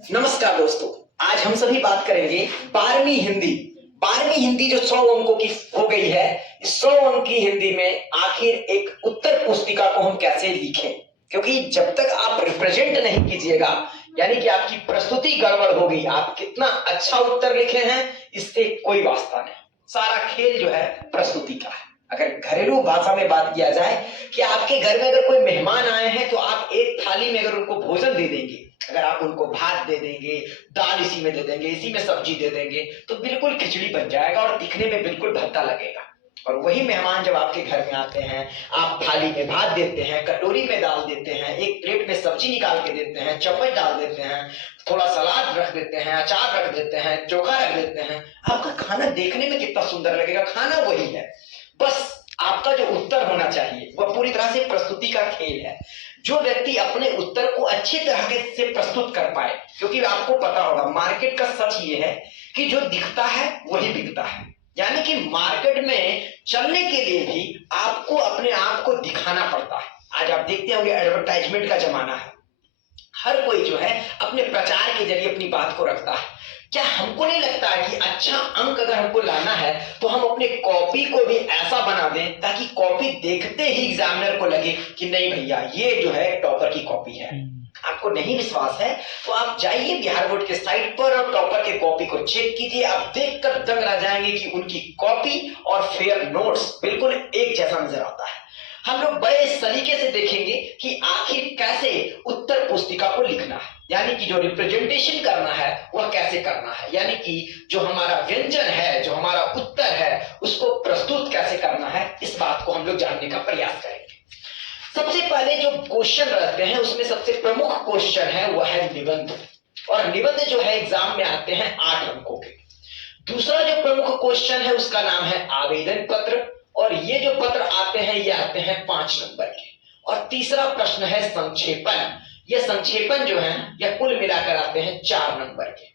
नमस्कार दोस्तों, आज हम सभी बात करेंगे 12वीं हिंदी। 12वीं हिंदी जो 100 अंकों की हो गई है, इस 100 अंक की हिंदी में आखिर एक उत्तर पुस्तिका को हम कैसे लिखें, क्योंकि जब तक आप रिप्रेजेंट नहीं कीजिएगा, यानी कि आपकी प्रस्तुति गड़बड़ होगी, आप कितना अच्छा उत्तर लिखे हैं इससे कोई वास्ता नहीं। सारा खेल जो है प्रस्तुति का है। अगर घरेलू भाषा में बात किया जाए कि आपके घर में अगर कोई मेहमान आए हैं तो आप एक थाली में अगर उनको भोजन दे देंगे, अगर आप उनको भात दे देंगे, दाल इसी में दे देंगे, इसी में सब्जी दे देंगे, तो बिल्कुल खिचड़ी बन जाएगा और दिखने में बिल्कुल भद्दा लगेगा। और वही मेहमान जब आपके घर में आते हैं, आप थाली में भात देते हैं, कटोरी में दाल देते हैं, एक प्लेट में सब्जी निकाल के देते हैं, चम्मच डाल देते हैं, थोड़ा सलाद रख देते हैं, अचार रख देते हैं, चोखा रख देते हैं, आपका खाना देखने में कितना सुंदर लगेगा। खाना वही है, बस आपका जो उत्तर होना चाहिए वह पूरी तरह से प्रस्तुति का खेल है। जो व्यक्ति अपने उत्तर को अच्छी तरह से प्रस्तुत कर पाए, क्योंकि आपको पता होगा मार्केट का सच ये है कि जो दिखता है वही बिकता है, यानी कि मार्केट में चलने के लिए भी आपको अपने आप को दिखाना पड़ता है। आज आप देखते होंगे एडवर्टाइजमेंट का जमाना है, हर कोई जो है अपने प्रचार के जरिए अपनी बात को रखता है। क्या हमको नहीं लगता है कि अच्छा अंक अगर हमको लाना है तो हम अपने कॉपी को भी ऐसा बना दें ताकि कॉपी देखते ही एग्जामिनर को लगे कि नहीं भैया ये जो है टॉपर की कॉपी है। आपको नहीं विश्वास है तो आप जाइए बिहार बोर्ड के साइट पर और टॉपर के कॉपी को चेक कीजिए, आप देखकर दंग रह जाएंगे कि उनकी कॉपी और फेयर नोट्स बिल्कुल एक जैसा नजर आता है। हम लोग बड़े सलीके से देखेंगे कि आखिर कैसे उत्तर पुस्तिका को लिखना है, यानी कि जो रिप्रेजेंटेशन करना है वह कैसे करना है, यानी कि जो हमारा व्यंजन है, जो हमारा उत्तर है, उसको प्रस्तुत कैसे करना है, इस बात को हम लोग जानने का प्रयास करेंगे। सबसे पहले जो क्वेश्चन रहते हैं उसमें सबसे प्रमुख क्वेश्चन है वह है निबंध, और निबंध जो है एग्जाम में आते हैं 8 अंकों के। दूसरा जो प्रमुख क्वेश्चन है उसका नाम है आवेदन पत्र, और ये जो पत्र आते हैं ये आते हैं 5 नंबर के। और तीसरा प्रश्न है संक्षेपण, यह संक्षेपण जो है यह कुल मिलाकर आते हैं 4 नंबर के।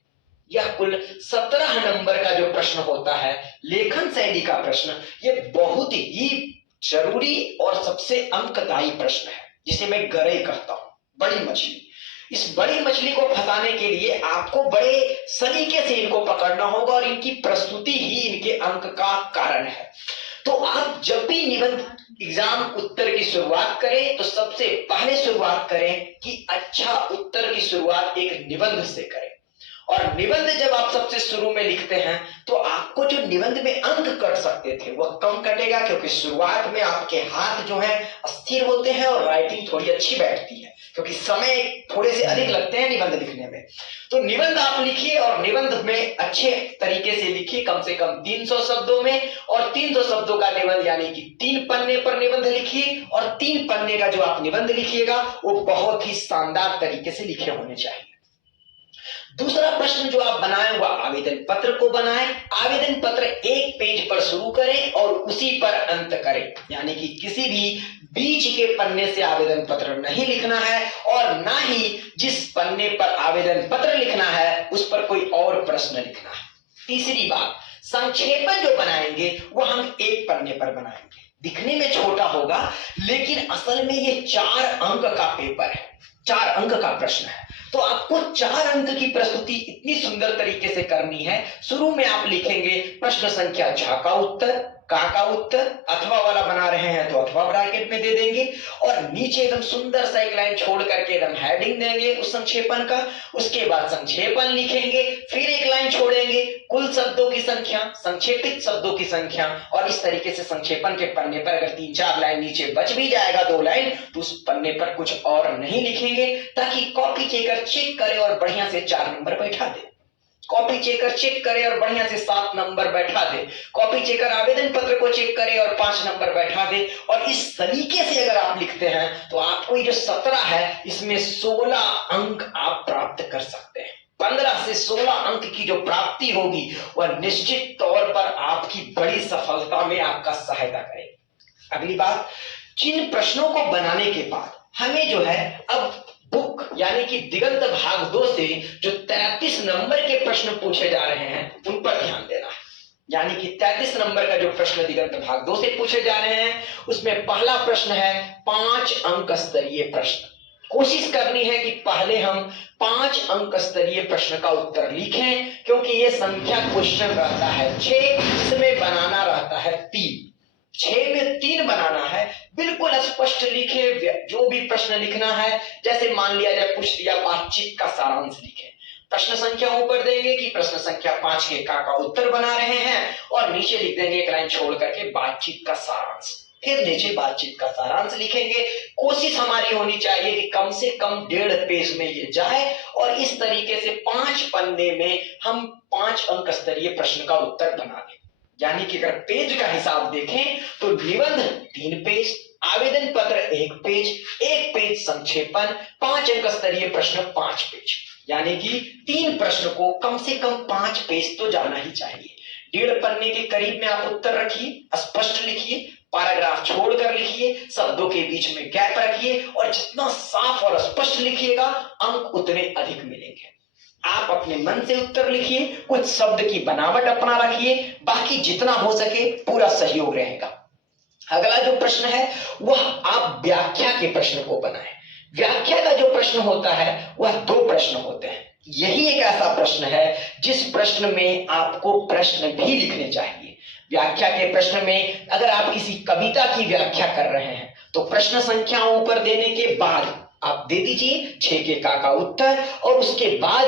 यह कुल 17 नंबर का जो प्रश्न होता है लेखन शैली का प्रश्न, यह बहुत ही जरूरी और सबसे अंकदायी प्रश्न है, जिसे मैं गरई कहता हूं, बड़ी मछली। इस बड़ी मछली को फंसाने के लिए आपको बड़े सलीके से इनको पकड़ना होगा और इनकी प्रस्तुति ही इनके अंक का कारण है। तो आप जब भी निबंध एग्जाम उत्तर की शुरुआत करें तो सबसे पहले शुरुआत करें कि अच्छा उत्तर की शुरुआत एक निबंध से करें। और निबंध जब आप सबसे शुरू में लिखते हैं तो आपको जो निबंध में अंक कट सकते थे वह कम कटेगा, क्योंकि शुरुआत में आपके हाथ जो है स्थिर होते हैं और राइटिंग थोड़ी अच्छी बैठती है, क्योंकि समय थोड़े से अधिक लगते हैं निबंध लिखने में। तो निबंध आप लिखिए और निबंध में अच्छे तरीके से लिखिए, कम से कम 300 शब्दों में, और 300 शब्दों का निबंध यानी कि 3 पन्ने पर निबंध लिखिए, और 3 पन्ने का जो आप निबंध लिखिएगा वो बहुत ही शानदार तरीके से लिखे होने चाहिए। दूसरा प्रश्न जो आप बनाएं वह आवेदन पत्र को बनाएं। आवेदन पत्र एक पेज पर शुरू करें और उसी पर अंत करें, यानी कि किसी भी बीच के पन्ने से आवेदन पत्र नहीं लिखना है, और ना ही जिस पन्ने पर आवेदन पत्र लिखना है उस पर कोई और प्रश्न लिखना है। तीसरी बात, संक्षेपण जो बनाएंगे वह हम एक पन्ने पर बनाएंगे। दिखने में छोटा होगा लेकिन असल में ये 4 अंक का पेपर है, 4 अंक का प्रश्न है। तो आपको 4 अंक की प्रस्तुति इतनी सुंदर तरीके से करनी है। शुरू में आप लिखेंगे प्रश्न संख्या झ का उत्तर, का उत्तर, अथवा वाला बना रहे हैं तो अथवा ब्रैकेट में दे देंगे, और नीचे एकदम सुंदर सा एक लाइन छोड़ करके एकदम हेडिंग देंगे उस संक्षेपण का। उसके बाद संक्षेपण लिखेंगे, फिर एक लाइन छोड़ेंगे, कुल शब्दों की संख्या, संक्षेपित शब्दों की संख्या, और इस तरीके से संक्षेपण के पन्ने पर अगर 3-4 लाइन नीचे बच भी जाएगा 2 लाइन, तो उस पन्ने पर कुछ और नहीं लिखेंगे, ताकि कॉपी चेकर चेक करे और बढ़िया से 4 नंबर बैठा दे। कॉपी चेकर चेक करे और बढ़िया से 7 नंबर बैठा दे। कॉपी चेकर आवेदन पत्र को चेक करे और 5 नंबर बैठा दे। और इस तरीके से अगर आप लिखते हैं तो आपको ये जो 17 है इसमें 16 अंक आप प्राप्त कर सकते हैं। 15 से 16 अंक की जो प्राप्ति होगी वह निश्चित तौर पर आपकी बड़ी सफलता में आपका सहायता करेगी। अगली बात, जिन प्रश्नों को बनाने के बाद हमें जो है अब बुक यानी कि दिगंत भाग 2 से जो 33 नंबर के प्रश्न पूछे जा रहे हैं उन पर ध्यान देना है। यानी कि 33 नंबर का जो प्रश्न दिगंत भाग 2 से पूछे जा रहे हैं उसमें पहला प्रश्न है 5 अंक स्तरीय प्रश्न। कोशिश करनी है कि पहले हम 5 अंक स्तरीय प्रश्न का उत्तर लिखें, क्योंकि ये संख्या क्वेश्चन रहता है 6, इसमें बनाना रहता है 3। 6 में 3 बनाना है, बिल्कुल स्पष्ट लिखे। जो भी प्रश्न लिखना है, जैसे मान लिया जाए पूछ दिया बातचीत का सारांश लिखे, प्रश्न संख्या ऊपर देंगे कि प्रश्न संख्या 5 के का उत्तर बना रहे हैं, और नीचे लिख देंगे एक लाइन छोड़ करके बातचीत का सारांश, फिर नीचे बातचीत का सारांश लिखेंगे। कोशिश हमारी होनी चाहिए कि कम से कम 1.5 पेज में ये जाए, और इस तरीके से 5 पन्ने में हम 5 अंक स्तरीय प्रश्न का उत्तर बना दें। यानी कि अगर पेज का हिसाब देखें तो निबंध 3 पेज, आवेदन पत्र 1 पेज, 1 पेज संक्षेपण, 5 अंक स्तरीय प्रश्न 5 पेज, यानी कि 3 प्रश्न को कम से कम 5 पेज तो जाना ही चाहिए। 1.5 पन्ने के करीब में आप उत्तर रखिए, स्पष्ट लिखिए, पैराग्राफ छोड़कर लिखिए, शब्दों के बीच में गैप रखिए, और जितना साफ और स्पष्ट लिखिएगा अंक उतने अधिक मिलेंगे। आप अपने मन से उत्तर लिखिए, कुछ शब्द की बनावट अपना रखिए, बाकी जितना हो सके पूरा सहयोग रहेगा। अगला जो प्रश्न है वह आप व्याख्या के प्रश्न को बनाएं। व्याख्या का जो प्रश्न होता है वह 2 प्रश्न होते हैं। यही एक ऐसा प्रश्न है जिस प्रश्न में आपको प्रश्न भी लिखने चाहिए। व्याख्या के प्रश्न में अगर आप किसी कविता की व्याख्या कर रहे हैं तो प्रश्न संख्या ऊपर देने के बाद आप दे दीजिए 6 के का उत्तर, और उसके बाद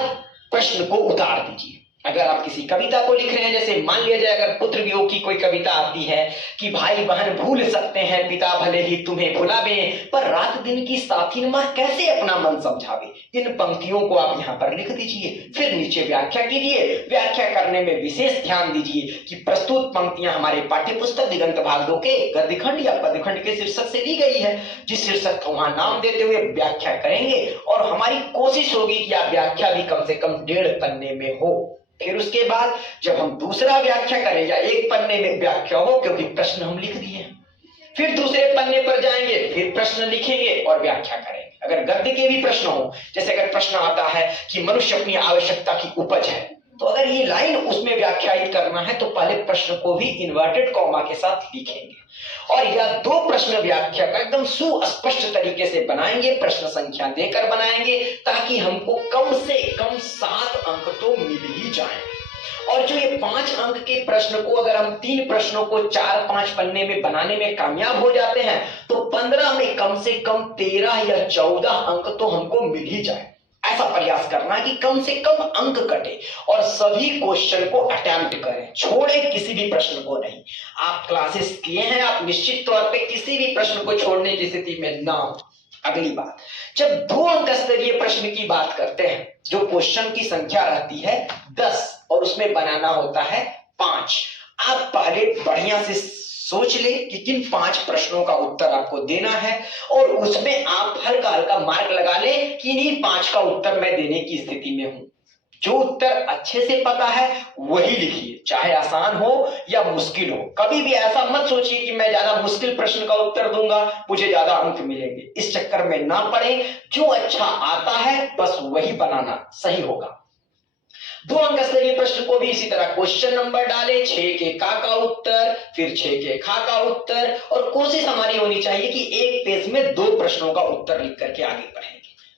प्रश्न को उतार दीजिए। अगर आप किसी कविता को लिख रहे हैं, जैसे मान लिया जाए अगर पुत्र वियोग की कोई कविता आती है कि भाई बहन भूल सकते हैं पिता भले ही तुम्हें भुलावे, पर रात दिन की साथी मां कैसे अपना मन समझावे, इन पंक्तियों को आप यहाँ पर लिख दीजिए। फिर नीचे व्याख्या कीजिए। व्याख्या करने में विशेष ध्यान दीजिए कि प्रस्तुत पंक्तियां हमारे पाठ्य पुस्तक दिगंत भाग 2 के गद्यखंड या पद्यखंड के शीर्षक से ली गई है। जिस शीर्षक का वहां नाम देते हुए व्याख्या करेंगे, और हमारी कोशिश होगी कि आप व्याख्या भी कम से कम 1.5 पन्ने में हो। फिर उसके बाद जब हम दूसरा व्याख्या करें या 1 पन्ने में व्याख्या हो, क्योंकि प्रश्न हम लिख दिए, फिर दूसरे पन्ने पर जाएंगे, फिर प्रश्न लिखेंगे और व्याख्या करेंगे। अगर गद्य के भी प्रश्न हो, जैसे अगर प्रश्न आता है कि मनुष्य अपनी आवश्यकता की उपज है, तो अगर ये लाइन उसमें व्याख्यायित करना है तो पहले प्रश्न को भी इन्वर्टेड कॉमा के साथ लिखेंगे, और यह 2 प्रश्न व्याख्या का एकदम सुस्पष्ट तरीके से बनाएंगे, प्रश्न संख्या देकर बनाएंगे, ताकि हमको कम से कम 7 अंक तो मिल ही जाए। और जो ये 5 अंक के प्रश्न को अगर हम 3 प्रश्नों को 4-5 पन्ने में बनाने में कामयाब हो जाते हैं, तो 15 में कम से कम 13 या 14 अंक तो हमको मिल ही जाए। ऐसा प्रयास करना कि कम से कम अंक कटे, और सभी क्वेश्चन को अटेम्प्ट करें, छोड़े किसी भी प्रश्न को नहीं। आप क्लासेस किए हैं, आप निश्चित तौर पे किसी भी प्रश्न को छोड़ने की स्थिति में ना हो। अगली बात, जब 2 अंक स्तरीय प्रश्न की बात करते हैं, जो क्वेश्चन की संख्या रहती है 10 और उसमें बनाना होता है 5, आप पहले बढ़िया से सोच ले कि किन 5 प्रश्नों का उत्तर आपको देना है, और उसमें आप हल्का हल्का मार्क लगा ले कि इन्हीं 5 का उत्तर मैं देने की स्थिति में हूं। जो उत्तर अच्छे से पता है वही लिखिए, चाहे आसान हो या मुश्किल हो। कभी भी ऐसा मत सोचिए कि मैं ज्यादा मुश्किल प्रश्न का उत्तर दूंगा मुझे ज्यादा अंक मिलेंगे, इस चक्कर में ना पड़े। जो अच्छा आता है बस वही बनाना सही होगा। 2 अंक स्तरीय प्रश्न को भी इसी तरह क्वेश्चन नंबर डाले, 6 के का उत्तर, फिर 6 के का उत्तर, और कोशिश हमारी होनी चाहिए कि 1 पेज में 2 प्रश्नों का उत्तर लिख करके आगे बढ़ेंगे।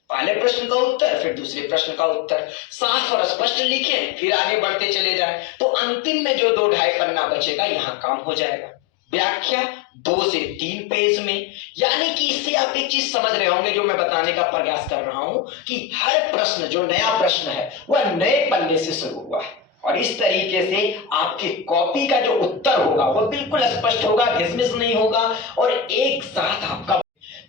पहले प्रश्न का उत्तर, फिर दूसरे प्रश्न का उत्तर, साफ और स्पष्ट लिखें, फिर आगे बढ़ते चले जाएं, तो अंतिम में जो 2-2.5 पन्ना बचेगा यहां काम हो जाएगा। व्याख्या 2 से 3 पेज में, यानी कि इससे आप एक चीज समझ रहे होंगे जो मैं बताने का प्रयास कर रहा हूं कि हर प्रश्न जो नया प्रश्न है वह नए पन्ने से शुरू हुआ है, और इस तरीके से आपकी कॉपी का जो उत्तर होगा वह बिल्कुल स्पष्ट होगा, घिसमिस नहीं होगा, और एक साथ आपका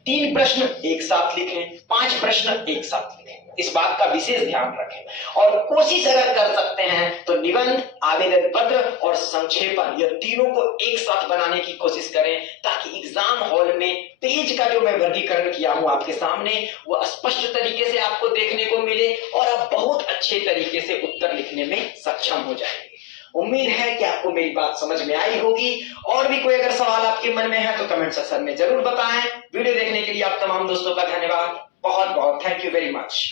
3 प्रश्न एक साथ लिखें, 5 प्रश्न एक साथ लिखें, इस बात का विशेष ध्यान रखें। और कोशिश अगर कर सकते हैं तो निबंध, आवेदन पत्र और संक्षेपण, ये तीनों को एक साथ बनाने की कोशिश करें, ताकि एग्जाम हॉल में पेज का जो मैं वर्गीकरण किया हूं आपके सामने वो स्पष्ट तरीके से आपको देखने को मिले, और आप बहुत अच्छे तरीके से उत्तर लिखने में सक्षम हो जाएंगे। उम्मीद है कि आपको मेरी बात समझ में आई होगी। और भी कोई अगर सवाल आपके मन में है तो कमेंट सेक्शन में जरूर बताएं। वीडियो देखने के लिए आप तमाम दोस्तों का धन्यवाद, बहुत बहुत थैंक यू वेरी मच।